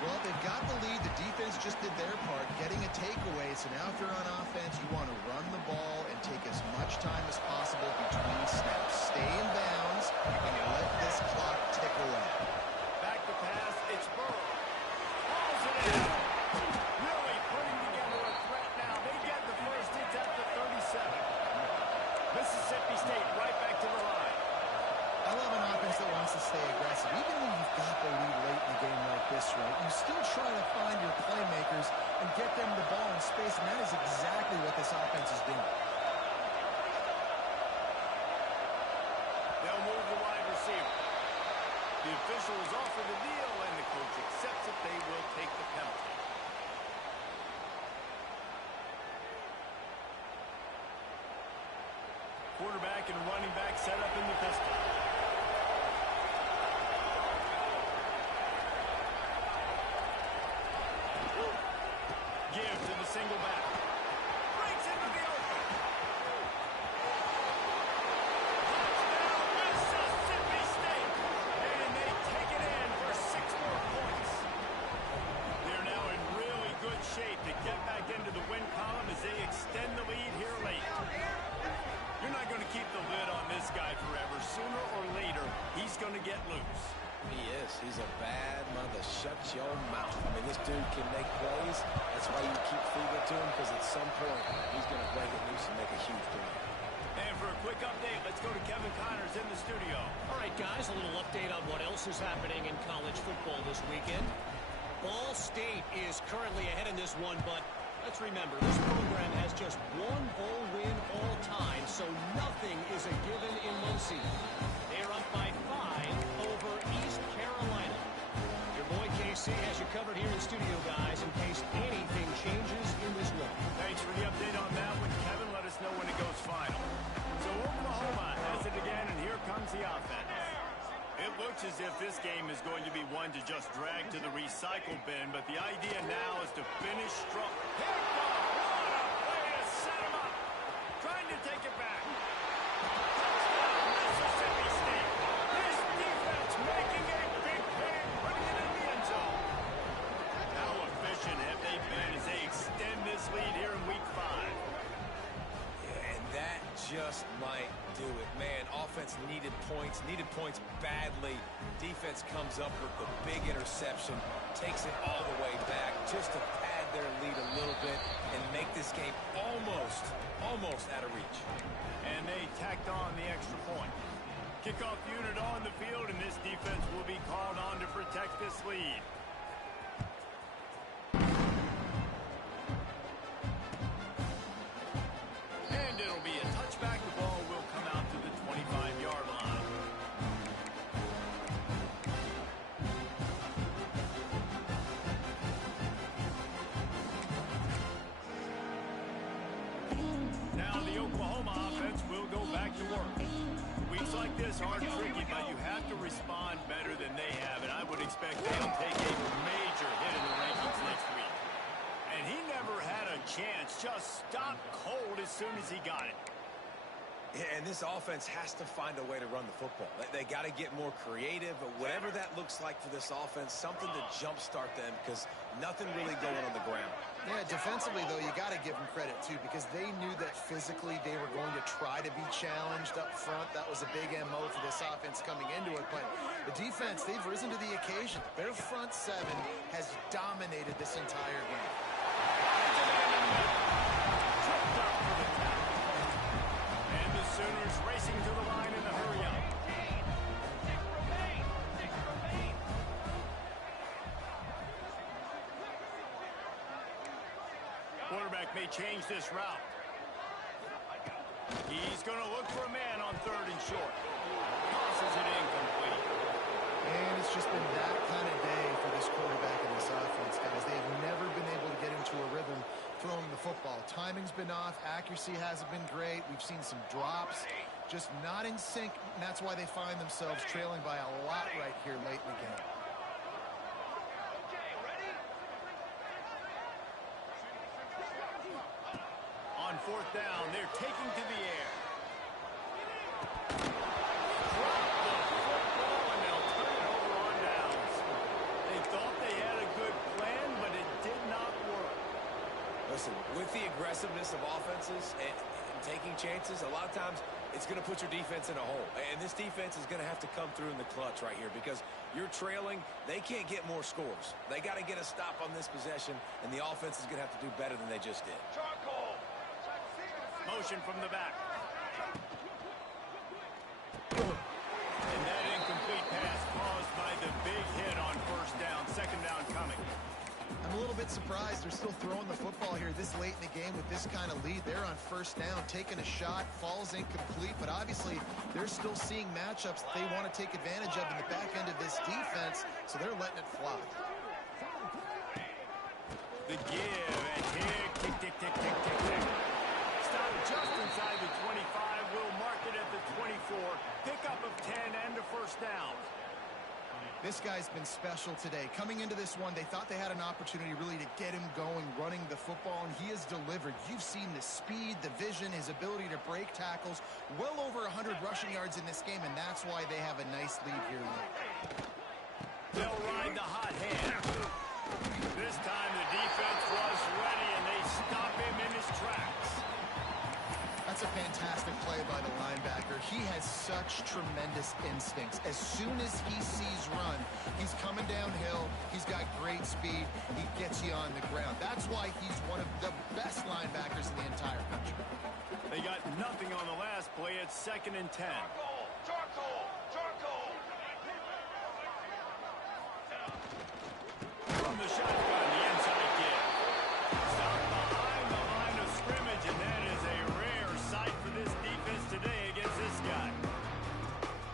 Well, they've got the lead. The defense just did their part, getting a takeaway. So now if you're on offense, you want to run the ball and take as much time as possible between snaps. Stay in bounds and let this clock tick away. Back to pass, it's Burrow. Hauls it in. Really putting together a threat now. They get the first. It's at the 37. Mississippi State right back to the line. I love an offense that wants to stay aggressive. Even when you've got the lead late in a game like this, right, you still try to find your playmakers and get them the ball in space, and that is exactly what this offense is doing. They'll move the wide receiver. The official is offered the deal, and the coach accepts it. They will take the penalty. Quarterback and running back set up in the pistol. Give to the single back. Breaks into the open. Touchdown, Mississippi State. And they take it in for 6 more points. They're now in really good shape to get back into the win column as they extend the lead here late. You're not going to keep the lid on this guy forever. Sooner or later, he's going to get loose. He is. He's a bad mother. Shut your mouth. I mean, this dude can make plays. That's why you keep feeding it to him, because at some point, he's going to break it loose and make a huge play. And for a quick update, let's go to Kevin Connors in the studio. All right, guys, a little update on what else is happening in college football this weekend. Ball State is currently ahead in this one, but let's remember, this program has just one bowl win all time, so nothing is a given in Muncie. They're up by 5 over East Carolina. Your boy KC has you covered here in studio, guys, in case anything changes in this one. Thanks for the update on that one, Kevin. Let us know when it goes final. So Oklahoma has it again, and here comes the offense. It looks as if this game is going to be one to just drag to the recycle bin, but the idea now is to finish strong. Picked off! What a way to set him up! Trying to take it back. Touchdown, Mississippi State. This defense making a big play, putting it in the end zone. How efficient have they been as they extend this lead here in Week 5? Yeah, and that just might do it. Man, offense needed points badly. Defense comes up with the big interception, takes it all the way back just to pad their lead a little bit and make this game almost out of reach. And they tacked on the extra point. Kickoff unit on the field, and this defense will be called on to protect this lead. And it'll be a touchback. The ball will come out to the 25-yard line. Now the Oklahoma offense will go back to work. Weeks like this are tricky, but you have to respond better than they have, and I would expect they'll take a major hit in the rankings next week. And he never had a chance, just stopped cold as soon as he got it. Yeah, and this offense has to find a way to run the football. They got to get more creative, but whatever that looks like for this offense, something to jumpstart them, because nothing really going on the ground. Yeah, defensively, though, you got to give them credit, too, because they knew that physically they were going to try to be challenged up front. That was a big MO for this offense coming into it. But the defense, they've risen to the occasion. Their front seven has dominated this entire game. And the Sooners racing to the line in a hurry-up. Quarterback may change this route. He's going to look for a man on 3rd and short. Tosses it incomplete. And it's just been that kind of day for this quarterback and this offense, guys. They have never been able to get into a rhythm throwing the football. Timing's been off. Accuracy hasn't been great. We've seen some drops. Just not in sync, and that's why they find themselves trailing by a lot right here late in the game. On fourth down, they're taking to the air. Listen, with the aggressiveness of offenses and taking chances, a lot of times it's going to put your defense in a hole. And this defense is going to have to come through in the clutch right here because you're trailing. They can't get more scores. They got to get a stop on this possession, and the offense is going to have to do better than they just did. Motion from the back. And that incomplete pass caused by the big hit on first down. Second down coming. I'm a little bit surprised they're still throwing the football here this late in the game with this kind of lead. They're on first down, taking a shot, falls incomplete, but obviously they're still seeing matchups that they want to take advantage of in the back end of this defense, so they're letting it fly. The give and kick, tick, tick, tick, tick, tick, tick. Stop just inside the 25. We'll mark it at the 24. Pickup of 10 and a first down. This guy's been special today. Coming into this one, they thought they had an opportunity really to get him going, running the football, and he has delivered. You've seen the speed, the vision, his ability to break tackles. Well over 100 rushing yards in this game, and that's why they have a nice lead here late. They'll ride the hot hand. This time the defense was ready, and they stop him in his tracks. That's a fantastic play by the linebacker. He has such tremendous instincts. As soon as he sees run, he's coming downhill. He's got great speed. He gets you on the ground. That's why he's one of the best linebackers in the entire country. They got nothing on the last play. It's 2nd and 10. Charcoal! From the shotgun, the inside kick. Stop behind the line of scrimmage, and that is a rare sight for this defense today against this guy.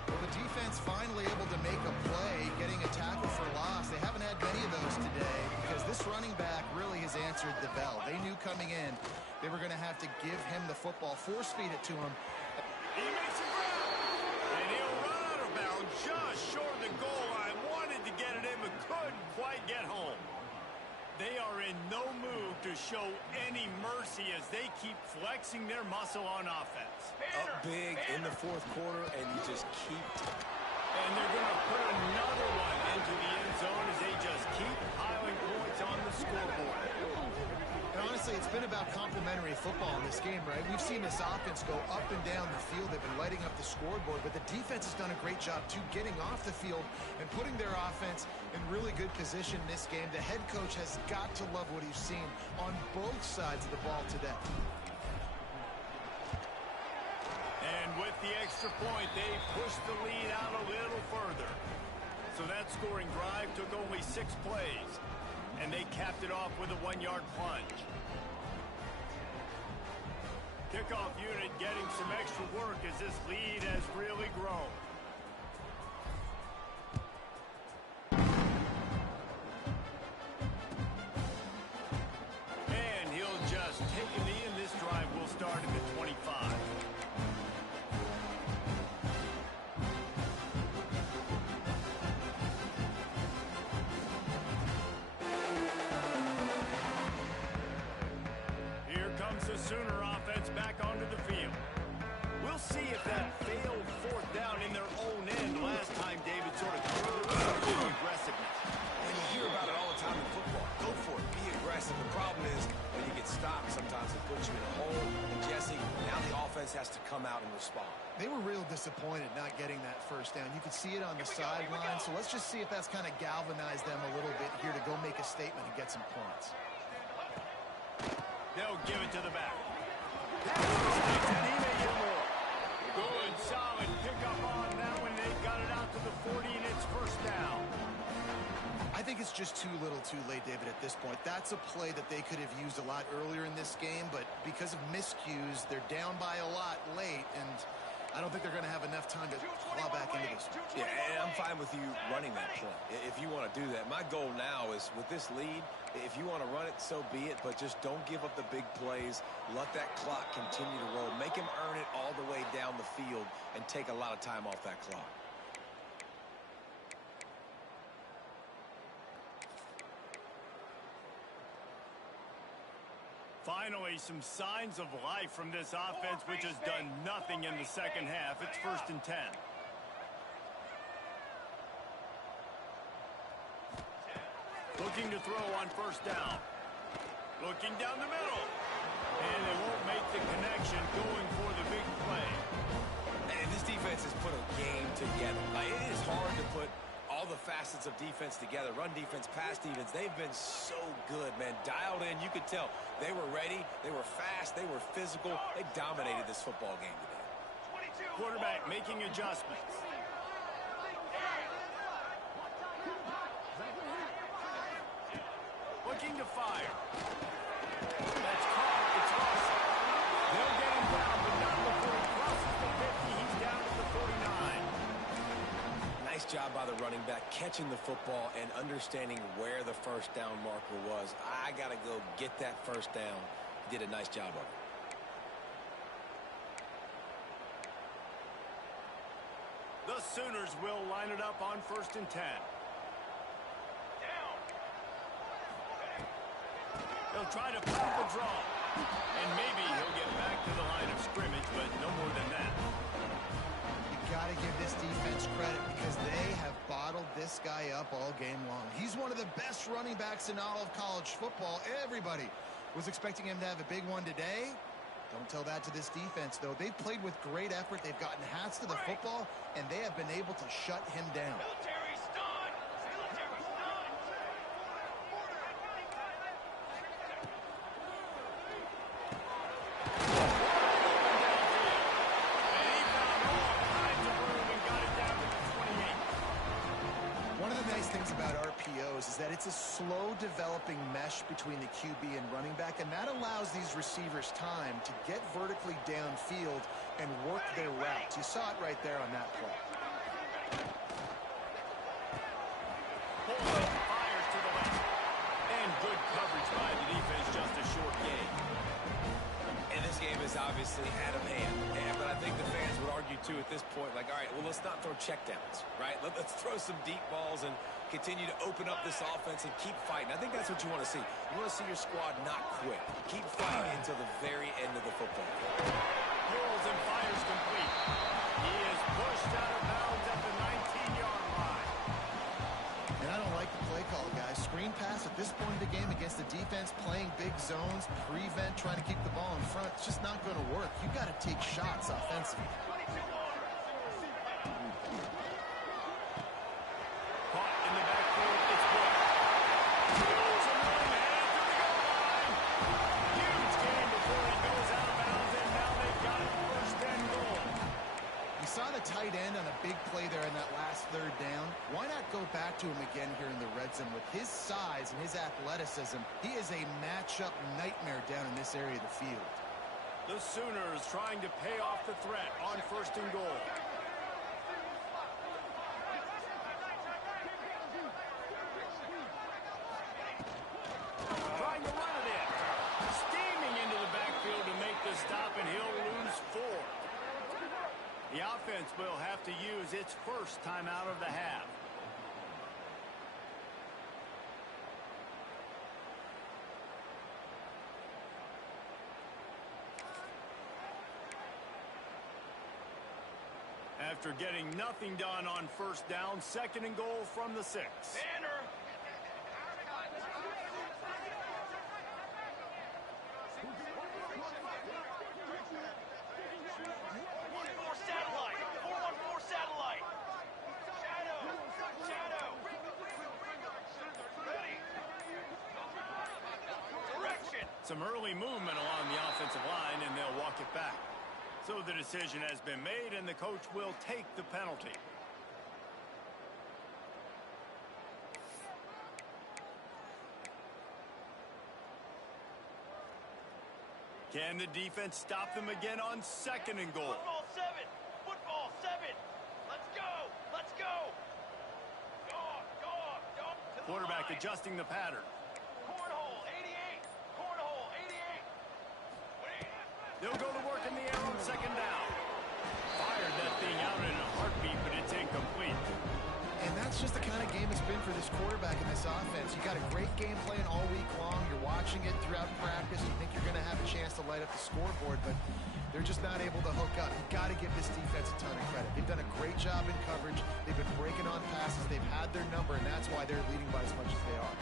Well, the defense finally able to make a play, getting a tackle for loss. They haven't had many of those today because this running back really has answered the bell. They knew coming in they were going to have to give him the football, force feed it to him. He makes a grab, and he'll run out of bounds just short of the goal line. Wanted to get it in, but couldn't quite get home. They are in no mood to show any mercy as they keep flexing their muscle on offense. Up big in the fourth quarter, and you just keep... And they're going to put another one into the end zone as they just keep piling points on the scoreboard. And honestly, it's been about complementary football in this game, right? We've seen this offense go up and down the field. They've been lighting up the scoreboard, but the defense has done a great job, too, getting off the field and putting their offense in really good position in this game. The head coach has got to love what he's seen on both sides of the ball today. And with the extra point, they pushed the lead out a little further. So that scoring drive took only 6 plays, and they capped it off with a 1-yard plunge. Kickoff unit getting some extra work as this lead has really grown. And he'll just take a knee, and this drive will start at the 25. The Sooner offense back onto the field. We'll see if that failed fourth down in their own end last time, David, sort of threw aggressiveness. And you hear about it all the time in football. Go for it. Be aggressive. The problem is when you get stopped, sometimes it puts you in a hole. And Jesse, now the offense has to come out and respond. They were real disappointed not getting that first down. You could see it on the sideline. So let's just see if that's kind of galvanized them a little bit here to go make a statement and get some points. They'll give it to the back. And he may get more. Good, solid pickup on that one. They got it out to the 40, and it's first down. I think it's just too little too late, David, at this point. That's a play that they could have used a lot earlier in this game, but because of miscues, they're down by a lot late, and I don't think they're going to have enough time to claw back into this one. Yeah, and I'm fine with you running that play if you want to do that. My goal now is with this lead, if you want to run it, so be it, but just don't give up the big plays. Let that clock continue to roll. Make him earn it all the way down the field and take a lot of time off that clock. Finally, some signs of life from this offense, which has done nothing in the second half. It's 1st and 10. Looking to throw on 1st down. Looking down the middle. And they won't make the connection, going for the big play. And this defense has put a game together. Like, it is hard to put all the facets of defense together. Run defense, pass defense. They've been so good, man. Dialed in. You could tell they were ready. They were fast. They were physical. They dominated this football game today. Quarterback making adjustments. Looking to fire. That's caught. It's awesome. They'll get him down, but not before he crosses the 50. He's down to the 49. Nice job by the running back, catching the football and understanding where the 1st down marker was. I got to go get that 1st down. He did a nice job of it. The Sooners will line it up on 1st and 10. He'll try to pump the draw. And maybe he'll get back to the line of scrimmage, but no more than that. You got to give this defense credit because they have bottled this guy up all game long. He's one of the best running backs in all of college football. Everybody was expecting him to have a big one today. Don't tell that to this defense, though. They've played with great effort. They've gotten hats to the football, and they have been able to shut him down. Military stun! Military stun! One of the nice things about RPOs is that it's a slow developing mesh between the QB and running back, and that allows these receivers time to get vertically downfield and work their routes. You saw it right there on that play. Fires to the left. And good coverage by the defense, just a short gain. And this game is obviously out of hand. But I think the fans would argue, too, at this point, like, all right, well, let's not throw checkdowns, right? Let's throw some deep balls and continue to open up this offense and keep fighting. I think that's what you want to see. You want to see your squad not quit. Keep fighting until the very end of the football game. Pulls and fires complete. He is pushed out of bounds at the 19-yard line. And I don't like the play call, guys. Screen pass at this point of the game against the defense playing big zones, prevent, trying to keep the ball in front. It's just not going to work. You've got to take shots offensively. Caught in the backfield. It's good. Throws him on the head to the goal line. Huge gain before he goes out of bounds, and now they've got it 1st and goal. You saw the tight end on a big play there in that last 3rd down. Why not go back to him again here in the red zone? With his size and his athleticism, he is a matchup nightmare down in this area of the field. The Sooners trying to pay off the threat on 1st and goal. Trying to run it in. Steaming into the backfield to make the stop, and he'll lose 4. The offense will have to use its 1st timeout of the half. After getting nothing done on 1st down, 2nd and goal from the 6. Banner! Satellite! 414 satellite! Shadow! Shadow! Ready! Direction! Some early movement along the offensive line, and they'll walk it back. So the decision has been made, and the coach will take the penalty. Can the defense stop them again on 2nd and goal? Football 7! Quarterback adjusting the pattern. Cornhole, 88. Cornhole, 88. They'll go to work in the air on second down. Fired that thing out in a heartbeat, but it's incomplete. And that's just the kind of game it's been for this quarterback in this offense. You got a great game plan all week long. You're watching it throughout practice. You think you're going to have a chance to light up the scoreboard, but they're just not able to hook up. You've got to give this defense a ton of credit. They've done a great job in coverage. They've been breaking on passes. They've had their number, and that's why they're leading by as much as they are.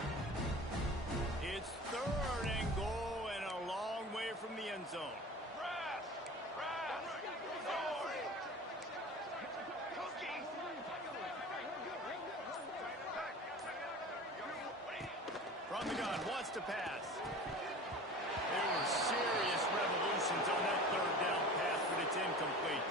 It's third and goal and a long way from the end zone. Brass. Brass. Sword. Cookie. From the gun, wants to pass. There were serious revolutions on that third down pass, but it's incomplete.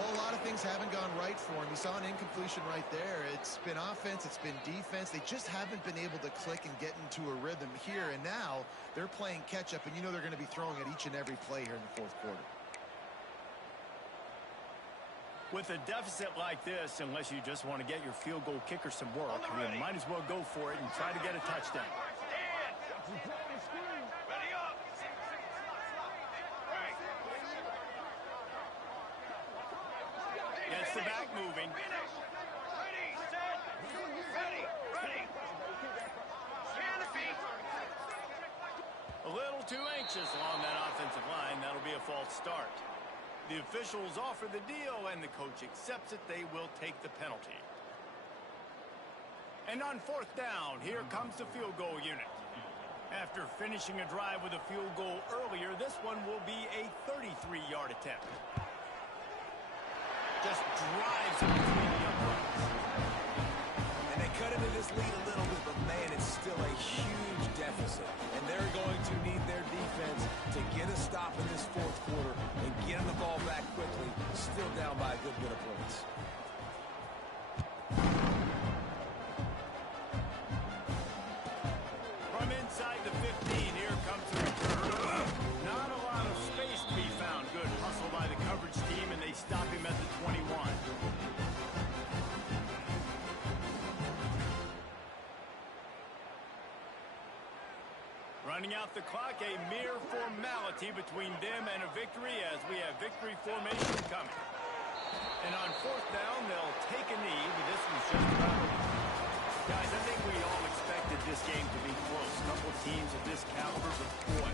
Well, a lot of things haven't gone right for him. You saw an incompletion right there. It's been offense, it's been defense. They just haven't been able to click and get into a rhythm here. And now they're playing catch-up, and you know they're going to be throwing at each and every play here in the fourth quarter. With a deficit like this, unless you just want to get your field goal kicker some work, you might as well go for it and try to get a touchdown. Stand. Ready up. Right. Gets the back moving. Finish. Ready, set. Ready. Ready. Stand the feet. A little too anxious along that offensive line. That'll be a false start. The officials offer the deal, and the coach accepts it. They will take the penalty. And on fourth down, here comes the field goal unit. After finishing a drive with a field goal earlier, this one will be a 33-yard attempt. Just drives it between the uprights. And they cut into this lead a little bit, but man, it's still a huge deficit. And they're going to need their defense to get a stop in this fourth quarter and get them the ball back quickly, still down by a good bit of points. From inside the 15, here comes the return. Not a lot of space to be found. Good hustle by the coverage team, and they stop him at the 21. Running out the clock, a mere formality between them and a victory as we have victory formation coming. And on fourth down, they'll take a knee, but this one's just about over. Guys, I think we all expected this game to be close. A couple teams of this caliber, but boy,